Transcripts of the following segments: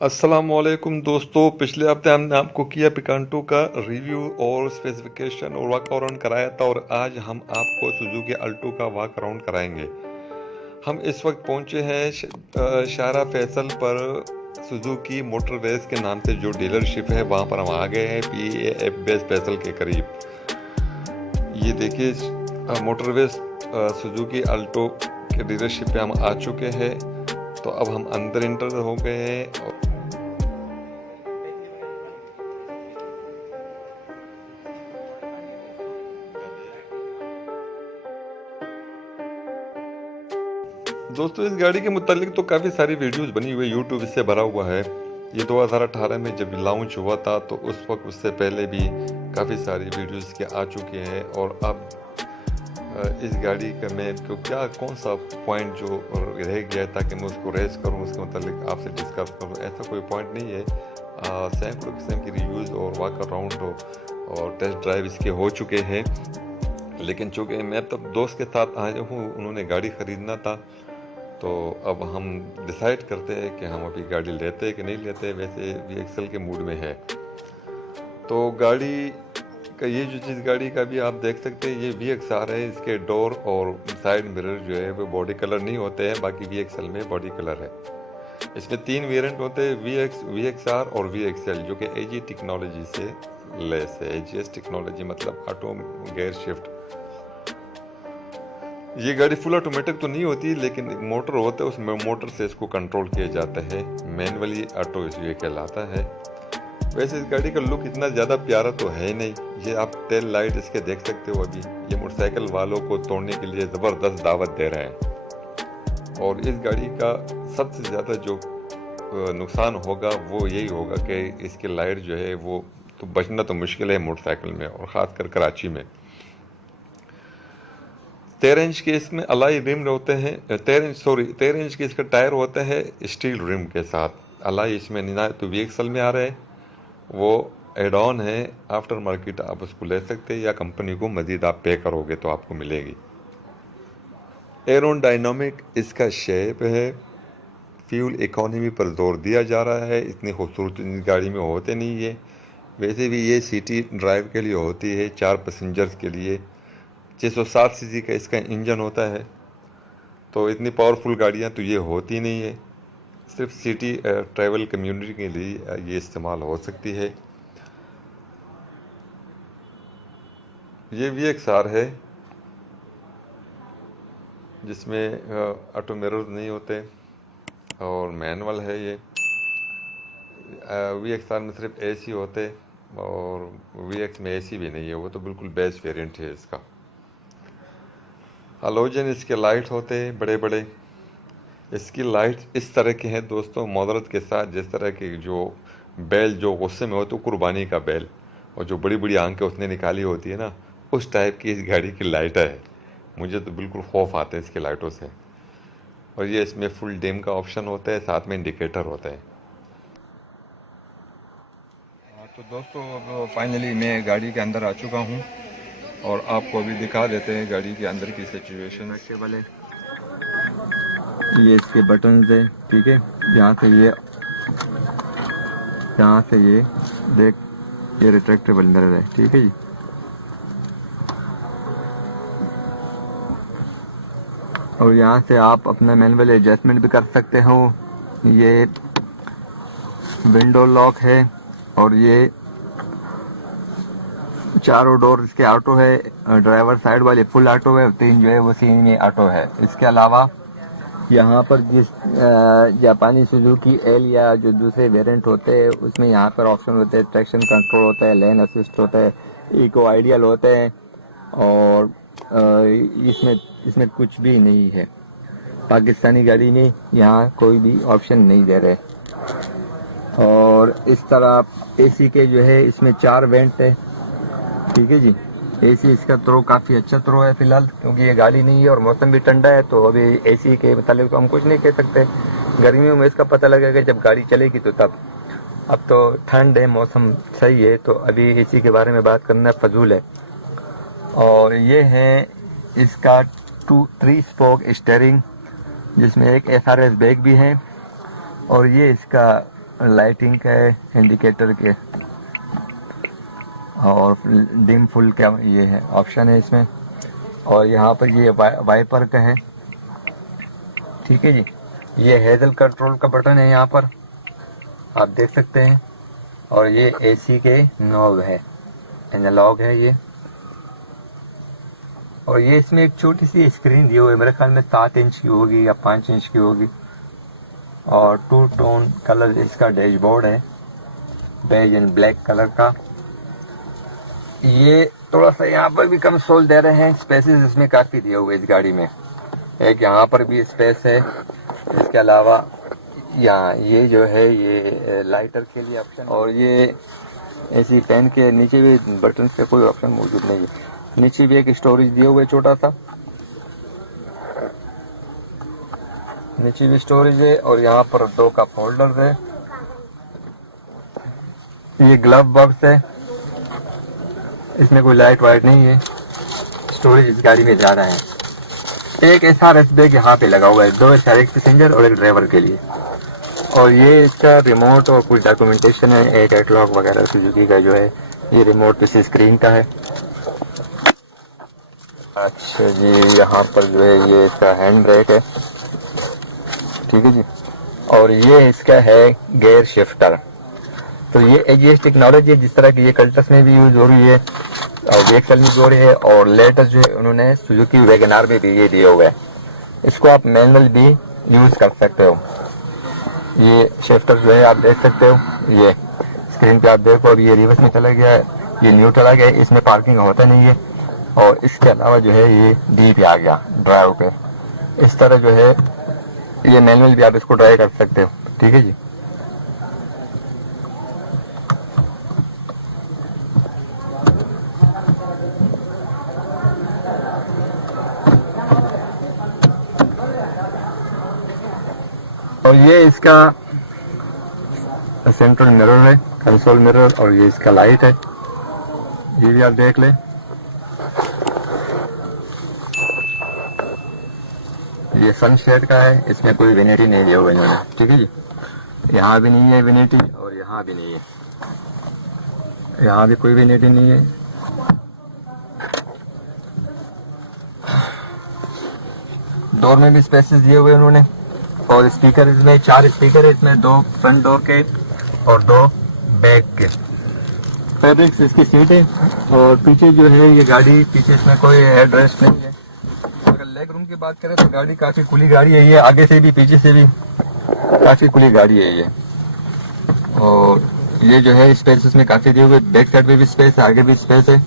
अस्सलामुअलैकुम दोस्तों, पिछले हफ्ते हमने आपको किया पिकांटो का रिव्यू और स्पेसिफिकेशन और वॉक अराउंड कराया था और आज हम आपको सुजुकी अल्टो का वॉक अराउंड कराएंगे। हम इस वक्त पहुंचे हैं शारा फैसल पर। सुजुकी मोटरवेज के नाम से जो डीलरशिप है वहां पर हम आ गए हैं, PAF बेस फैसल के करीब। ये देखिए मोटरवेज सुजुकी अल्टो के डीलरशिप पे हम आ चुके हैं। तो अब हम अंदर इंटर हो गए हैं। दोस्तों, इस गाड़ी के मुतालिक तो काफ़ी सारी वीडियोस बनी हुई, यूट्यूब इससे भरा हुआ है। ये 2018 में जब लॉन्च हुआ था तो उस वक्त उससे पहले भी काफ़ी सारी वीडियोस के आ चुके हैं। और अब इस गाड़ी का मैं क्या कौन सा पॉइंट जो रह गया है ताकि मैं उसको रेस करूं, उसके मुतालिक आपसे डिस्कस करूं, ऐसा कोई पॉइंट नहीं है। सैकड़ों किस्म की रिव्यूज़ और वॉक अराउंड और टेस्ट ड्राइव इसके हो चुके हैं। लेकिन चूँकि मैं तब दोस्त के साथ आया हूँ, उन्होंने गाड़ी ख़रीदना था, तो अब हम डिसाइड करते हैं कि हम अभी गाड़ी लेते हैं कि नहीं लेते। वैसे VXL के मूड में है। तो गाड़ी का ये जो चीज़ गाड़ी का भी आप देख सकते हैं, ये VXR है। इसके डोर और साइड मिरर जो है वो बॉडी कलर नहीं होते हैं, बाकी VXL में बॉडी कलर है। इसमें 3 वेरिएंट होते हैं, VXR और VXL, जो कि AG टेक्नोलॉजी से लेस है। AGS टेक्नोलॉजी मतलब ऑटो गेयर शिफ्ट। ये गाड़ी फुल ऑटोमेटिक तो नहीं होती, लेकिन एक मोटर होता है, उसमें मोटर से इसको कंट्रोल किया जाता है। मैनुअली ऑटो ये कहलाता है। वैसे इस गाड़ी का लुक इतना ज़्यादा प्यारा तो है नहीं। ये आप टेल लाइट इसके देख सकते हो। अभी ये मोटरसाइकिल वालों को तोड़ने के लिए ज़बरदस्त दावत दे रहे हैं। और इस गाड़ी का सबसे ज़्यादा जो नुकसान होगा वो यही होगा कि इसकी लाइट जो है वो तो बचना तो मुश्किल है मोटरसाइकिल में, और ख़ासकर कराची में। 13 इंच के इसमें अलाई रिम होते हैं। 13 इंच के इसका टायर होता है स्टील रिम के साथ। अलाई इसमें नहीं, तो VXL में आ रहा है, वो एड ऑन है। आफ्टर मार्केट आप उसको ले सकते हैं या कंपनी को मज़ीद आप पे करोगे तो आपको मिलेगी। एरोडायनामिक इसका शेप है। फ्यूल इकोनॉमी पर जोर दिया जा रहा है। इतनी खूबसूरत इस गाड़ी में होते नहीं है। वैसे भी ये सिटी ड्राइव के लिए होती है, 4 पैसेंजर्स के लिए। 660 सीसी का इसका इंजन होता है। तो इतनी पावरफुल गाड़ियाँ तो ये होती नहीं है। सिर्फ सिटी ट्रैवल कम्युनिटी के लिए ये इस्तेमाल हो सकती है। ये VXR है, जिसमें ऑटो मिरर नहीं होते और मैनुअल है। ये VXR में सिर्फ AC होते और VX में AC भी नहीं है, वो तो बिल्कुल बेस्ट वेरिएंट है इसका। हालोजन इसके लाइट होते हैं बड़े बड़े। इसकी लाइट इस तरह के हैं दोस्तों, मोहब्बत के साथ, जिस तरह के जो बैल जो गुस्से में हो तो कुर्बानी का बैल, और जो बड़ी बड़ी आंखें उसने निकाली होती है ना, उस टाइप की इस गाड़ी की लाइट है। मुझे तो बिल्कुल खौफ आता है इसकी लाइटों से। और ये इसमें फुल डिम का ऑप्शन होता है, साथ में इंडिकेटर होता है। तो दोस्तों, अब फाइनली मैं गाड़ी के अंदर आ चुका हूँ और आपको अभी दिखा देते हैं गाड़ी के अंदर की सिचुएशन। अच्छे वाले ये इसके बटन्स है, ठीक है। यहाँ से ये देख, ये रिट्रैक्टेबल मिरर है, ठीक है जी। और यहाँ से आप अपना मैनुअल एडजस्टमेंट भी कर सकते हो। ये विंडो लॉक है और ये चारों डोर इसके ऑटो है। ड्राइवर साइड वाले फुल ऑटो है, 3 जो है वो सीन में ऑटो है। इसके अलावा यहाँ पर जिस जापानी सुजुकी एल या जो दूसरे वेरिएंट होते हैं उसमें यहाँ पर ऑप्शन होते हैं, ट्रैक्शन कंट्रोल होता है, लेन असिस्ट होता है, इको आइडियल होते हैं। और इसमें कुछ भी नहीं है। पाकिस्तानी गाड़ी में यहाँ कोई भी ऑप्शन नहीं दे रहे। और इस तरह AC के जो है इसमें 4 वेंट है, ठीक है जी। AC इसका थ्रो काफ़ी अच्छा थ्रो है फिलहाल, क्योंकि ये गाड़ी नहीं है और मौसम भी ठंडा है, तो अभी AC के मतलब तो हम कुछ नहीं कह सकते। गर्मियों में इसका पता लगेगा जब गाड़ी चलेगी तो तब। अब तो ठंड है, मौसम सही है, तो अभी AC के बारे में बात करना फजूल है। और ये है इसका 3 स्पोक स्टीयरिंग, जिसमें एक SRS ब्रेक भी है। और ये इसका लाइटिंग का है, इंडिकेटर के और डिम फुल का ये है ऑप्शन है इसमें। और यहाँ पर ये वाइपर का है, ठीक है जी। ये हेजल कंट्रोल का बटन है, यहाँ पर आप देख सकते हैं। और ये एसी के नॉब है, एनालॉग है ये। और ये इसमें एक छोटी सी स्क्रीन दी हुई है, मेरे ख्याल में 7 इंच की होगी या 5 इंच की होगी। और 2 टोन कलर इसका डैशबोर्ड है, बेज एंड ब्लैक कलर का। ये थोड़ा सा यहाँ पर भी कंसोल दे रहे हैं, स्पेसेस इसमें काफ़ी दिए हुए इस गाड़ी में। एक यहाँ पर भी स्पेस है, इसके अलावा यहाँ ये जो है ये लाइटर के लिए ऑप्शन। और ये एसी फैन के नीचे भी बटन पे कोई ऑप्शन मौजूद नहीं है। नीचे भी एक स्टोरेज दिए हुए छोटा सा, नीचे भी स्टोरेज है। और यहाँ पर 2 कप होल्डर है। ये ग्लव बॉक्स है, इसमें कोई लाइट वाइट नहीं है। स्टोरेज इस गाड़ी में ज़्यादा है। एक SRS बैग यहाँ पे लगा हुआ है, 2 SR, एक पैसेंजर और एक ड्राइवर के लिए। और ये इसका रिमोट और कुछ डॉक्यूमेंटेशन है, एक कैटलॉग वगैरह सुजुकी का जो है। ये रिमोट किसी स्क्रीन का है। अच्छा जी, यहाँ पर जो है ये इसका हैंड ब्रेक है, ठीक है जी। और ये इसका है गेयर शिफ्टर। तो ये AGS टेक्नोलॉजी है, जिस तरह की ये कल्टस में भी यूज हो रही है और वेक्सल में भी हो रही है। और लेटेस्ट जो है उन्होंने सुजुकी वैगनआर में भी ये दिए हुए है। इसको आप मैनुअल भी यूज कर सकते हो। ये शिफ्टर जो है आप देख सकते हो, ये स्क्रीन पे आप देखो। अब ये रिवर्स में चला गया है, ये न्यूट्रल आ गया है, इसमें पार्किंग होता नहीं है। और इसके अलावा जो है ये डी पे आ गया ड्राइव पे। इस तरह जो है ये मैनुअल भी आप इसको ड्राइव कर सकते हो, ठीक है जी। और ये इसका सेंट्रल मिरर है, कंसोल मिरर। और ये इसका लाइट है, ये भी आप देख लें। ये सनशेड का है, इसमें कोई वेनिटी नहीं दिया हुआ इन्होंने, ठीक है जी। यहाँ भी नहीं है वेनिटी और यहाँ भी नहीं है, यहाँ भी कोई वेनिटी नहीं है। डोर में भी स्पेसेस दिए हुए उन्होंने। और स्पीकर इसमें 4 स्पीकर है, इसमें 2 फ्रंट डोर के और 2 बैक के। फैब्रिक्स इसकी सीट है। और पीछे जो है ये गाड़ी, पीछे इसमें कोई हेड रेस्ट नहीं है। अगर लेग रूम की बात करें तो गाड़ी काफी खुली गाड़ी है ये, आगे से भी पीछे से भी काफी खुली गाड़ी है ये। और ये जो है स्पेस इसमें काफी दिए हुए, बैक साइड में भी स्पेस है, आगे भी स्पेस है।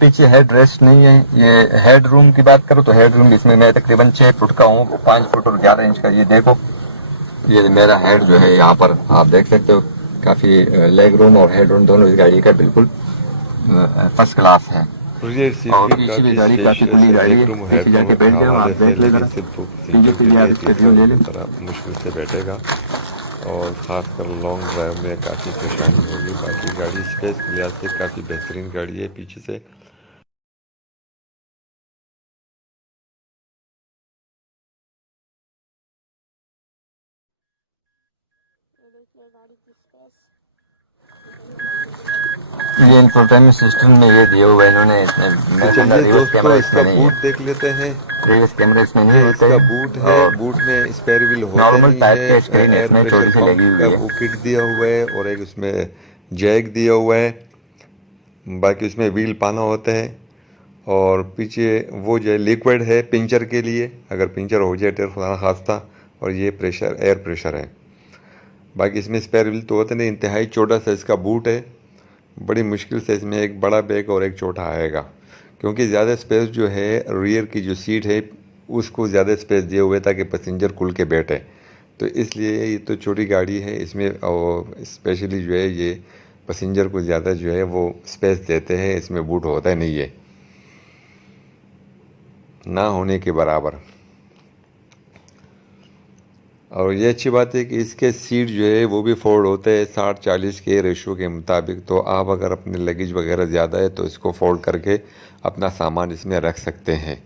पीछे हेड रेस्ट नहीं है। ये हेड रूम की बात करो तो हेड रूम इसमें मैं तकरीबन 6 फुट का हूँ, 5 फुट और 11 इंच का। ये देखो, ये मेरा हेड जो है यहाँ पर आप देख सकते हो। काफी लेग रूम और हेड रूम दोनों इस गाड़ी का बिल्कुल फर्स्ट क्लास है। और पीछे भी गाड़ी काफी खुली गाड़ी है, पीछे जाके बैठ जाओ, आप देख ले जरा, पीछे भी आप इसके व्यू ले लें। मुश्किल से बैठेगा और खासकर लॉन्ग ड्राइव में काफ़ी परेशानी होगी। बाकी गाड़ी स्पेस के लिहाज से काफ़ी बेहतरीन गाड़ी है पीछे से। ये इंफोटेनमेंट सिस्टम में ये दिया हुआ है इन्होंने, तो चलिए दोस्तों इसका बूट देख लेते हैं। रिवर्स कैमरा इसमें नहीं होता इसका है। बूट है, बूट में स्पेयर व्हील होता नॉर्मल नहीं टाइप है। का स्क्रीन एयर इसमें प्रेशर छोटी सी लगी पंप हुई का है। वो किट दिया हुआ है और एक उसमें जैक दिया हुआ है। बाकी उसमें व्हील पाना होता है। और पीछे वो जो है लिक्विड है पिंचर के लिए, अगर पिंचर हो जाए तो खुदा खास्ता। और ये प्रेशर एयर प्रेशर है। बाकी इसमें स्पेयर व्हील तो होते नहीं। इंतहाई छोटा सा इसका बूट है, बड़ी मुश्किल से इसमें एक बड़ा बैग और एक छोटा आएगा, क्योंकि ज़्यादा स्पेस जो है रियर की जो सीट है उसको ज़्यादा स्पेस दिए हुए ताकि पैसेंजर खुल के बैठे। तो इसलिए ये तो छोटी गाड़ी है, इसमें स्पेशली जो है ये पैसेंजर को ज़्यादा जो है वो स्पेस देते हैं। इसमें बूट होता नहीं है, ना होने के बराबर। और ये अच्छी बात है कि इसके सीट जो है वो भी फोल्ड होते हैं 60-40 के रेशो के मुताबिक। तो आप अगर अपने लगेज वगैरह ज़्यादा है तो इसको फोल्ड करके अपना सामान इसमें रख सकते हैं।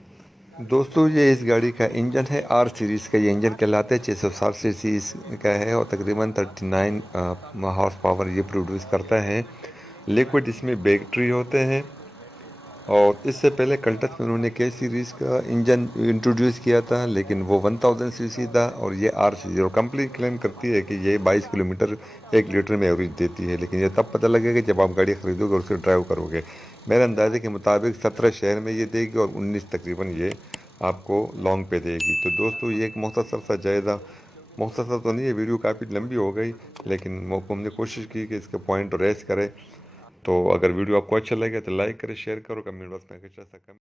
दोस्तों ये इस गाड़ी का इंजन है, आर सीरीज़ का ये इंजन कहलाता है। 660 सीसी इसका है और तकरीबन 39 हॉर्स पावर ये प्रोड्यूस करता है। लिक्विड इसमें बैटरी होते हैं और इससे पहले कल्टस में उन्होंने के सीरीज़ का इंजन इंट्रोड्यूस किया था, लेकिन वो 1000 सीसी था और ये आर सीरीज। और कंपनी क्लेम करती है कि ये 22 किलोमीटर 1 लीटर में एवरेज देती है, लेकिन ये तब पता लगेगा जब आप गाड़ी खरीदोगे और उसे ड्राइव करोगे। मेरे अंदाजे के मुताबिक 17 शहर में ये देगी और 19 तकरीबन ये आपको लॉन्ग पे देगी। तो दोस्तों ये एक मुख्तसर सा जायज़ा, मुख्तसर तो नहीं, ये वीडियो काफ़ी लंबी हो गई, लेकिन हमने कोशिश की कि इसके पॉइंट रेस करें। तो अगर वीडियो आपको अच्छा लगे तो लाइक करें, शेयर करो, कमेंट बॉक्स में कुछ ऐसा कमेंट